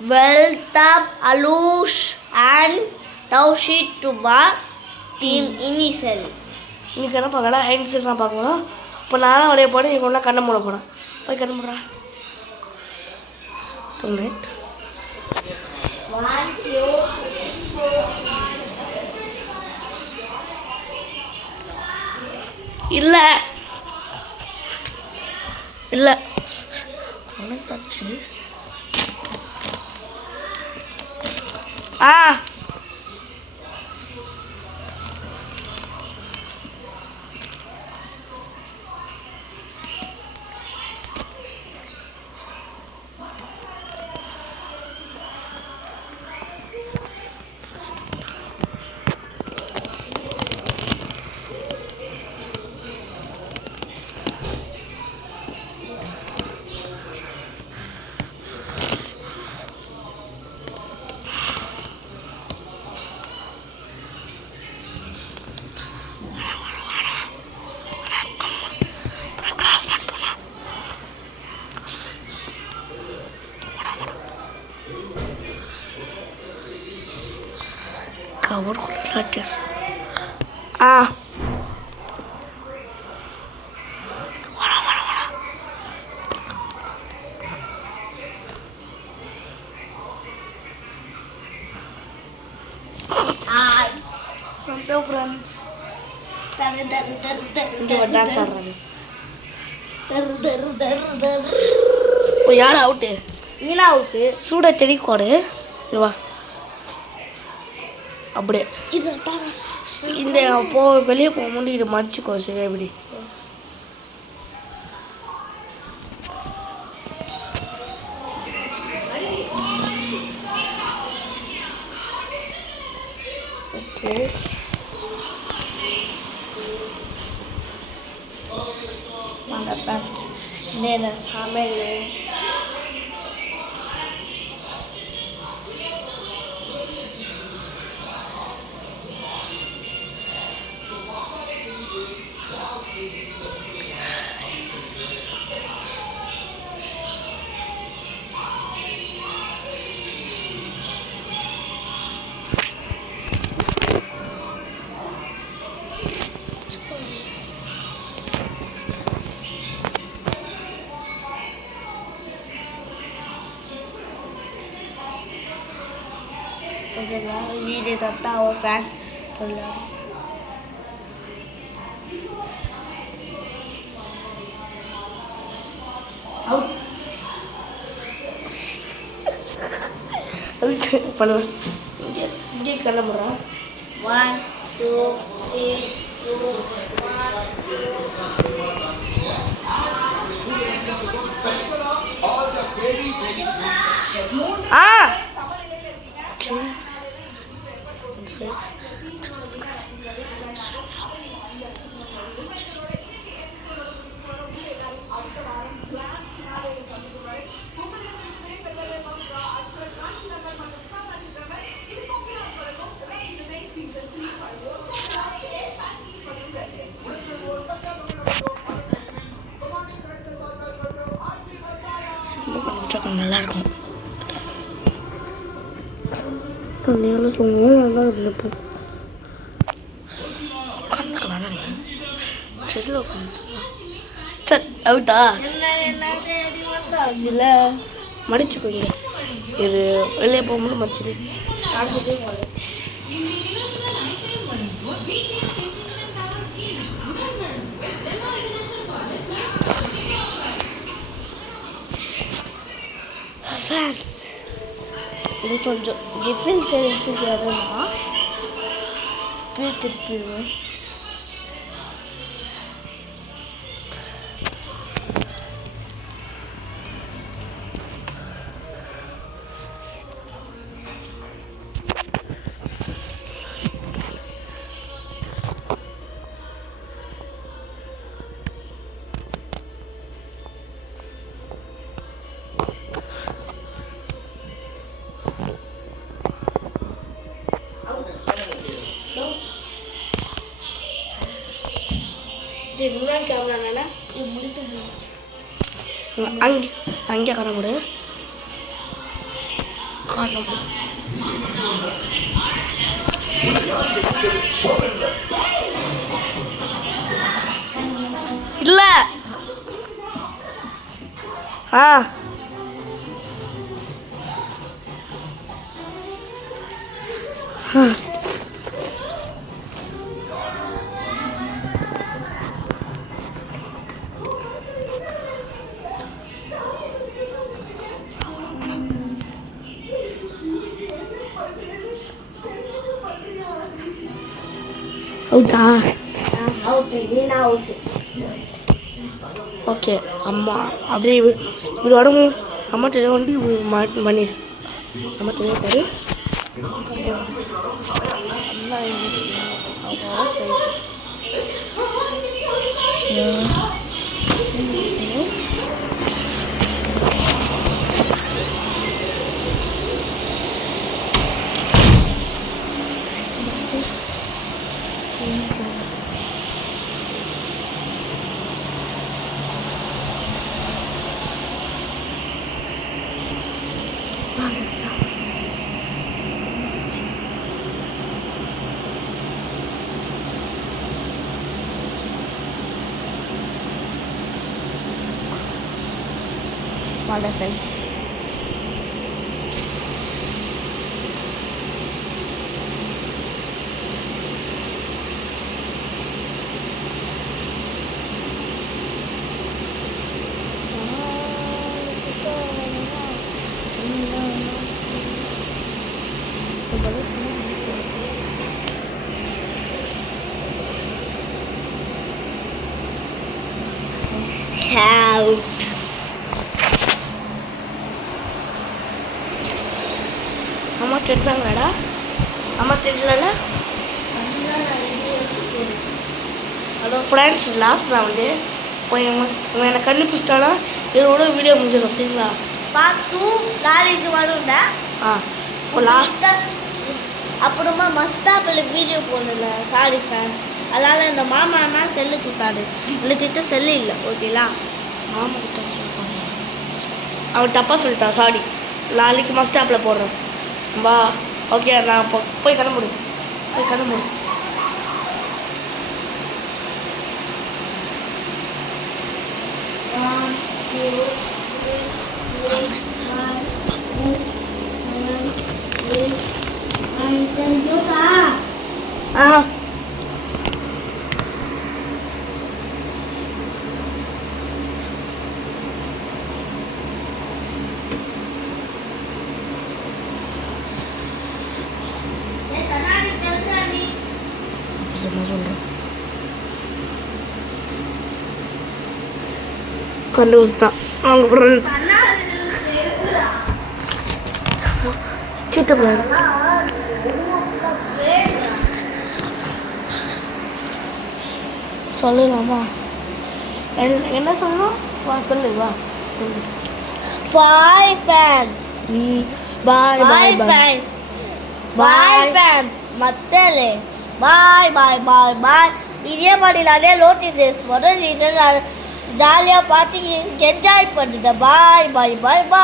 Weltab, Alush and Taushid Tuba team initial. இன்னைக்கு என்ன பார்க்கலாம் ஹைன்ஸ் நான் பார்க்கணும். இப்போ நானும் விளைய போகிறேன், நீங்கள் ஒன்றா கண்ணை மூட போகிறேன். போய் கண்ணை மூடுறேன். 2 minutes. 1, 2, 3, 4. இல்லை இல்லை உனக்காச்சு. Cover letter. Hello friends. Ini dance ஆடுறாங்க. ஓ யார் அவுட்டு? நீனா அவுட்டு. சூட தெளிக்கோடு. இதுவா அப்படியே இந்த போ வெளியே போக முடியும். இது மறைச்சிக்கோ சரி எப்படி ஓகே. வாங்க ஃப்ரெண்ட்ஸ், இந்த சமையல் ஓகேவா? வீடியோ தட்டா அவர் ஃபேன்ஸ் எல்லாரும் பண்ணுவேன். இங்கே கிளம்புறோம். 1, 2, 3, 4, நல்லாயிருக்கும். நீங்களும் சொல்லுவோம் நல்லா இருந்துப்போம். கண்ணுக்கு வேணாம் செல்ல சரி அவுட்டா இல்லை மடிச்சுக்கோங்க. இது வெளியே போகும்போது மடிச்சிடு. ஃப்ரெண்ட்ஸ் இது கொஞ்சம் கிஃபில் தெரிஞ்சுக்கிறதுனா திருப்பிடுவேன். கேமரா அங்கே அங்கே காண முடியும். காணும். இல்ல அவுட்டா? ஓகே அம்மா அப்படியே இப்படி உடம்பு அம்மா தெரிய வண்டி பண்ணிடு. அம்மா தெரிய பாரு. Friends Help. அம்மா தெரிஞ்சாங்களாடா? அம்மா தெரியலடா. ஹலோ ஃப்ரெண்ட்ஸ், லாஸ்ட் நான் வந்து இவன் என்னை கண்டுபிடிச்சிட்டானா இதோட வீடியோ முடிஞ்சிடும். சரிங்களா? பார்ட் 2 நாளைக்கு வரும்டா. இப்போ லாஸ்ட்டாக அப்புறமா மஸ்தாப்பில் வீடியோ போடல. சாரி ஃப்ரெண்ட்ஸ், அதனால் இந்த மாமானா செல்லு கொடுத்தாரு. எழுதிட்டு செல்லு இல்லை. ஓகேங்களா? மாமா கொடுத்தான்னு சொல்லிட்டாங்க. அவன் தப்பாக சொல்லிட்டான். சாரி. நாளைக்கு மஸ்டாப்பில் போடுறேன். வா. ஓகே, நான் இப்போ போய் கிளம்புடு. போய் கிளம்புடு. கண்டுபிடிச்சிட்டான் அவங்க ஃப்ரெண்ட். சீட்டு சொல்லலாமா? என்ன சொல்லணும்? வா சொல்லு. வா சொல்லு. Bye friends. Bye bye friends. Bye friends. மத்தலே பாய் பாய் பாய் பாய். இதே மாதிரி நிறைய லோட்டி டேஸ் வரும். ஜாலியாக பார்த்து என்ஜாய் பண்ணுங்க. பாய் பாய் பாய் பாய்.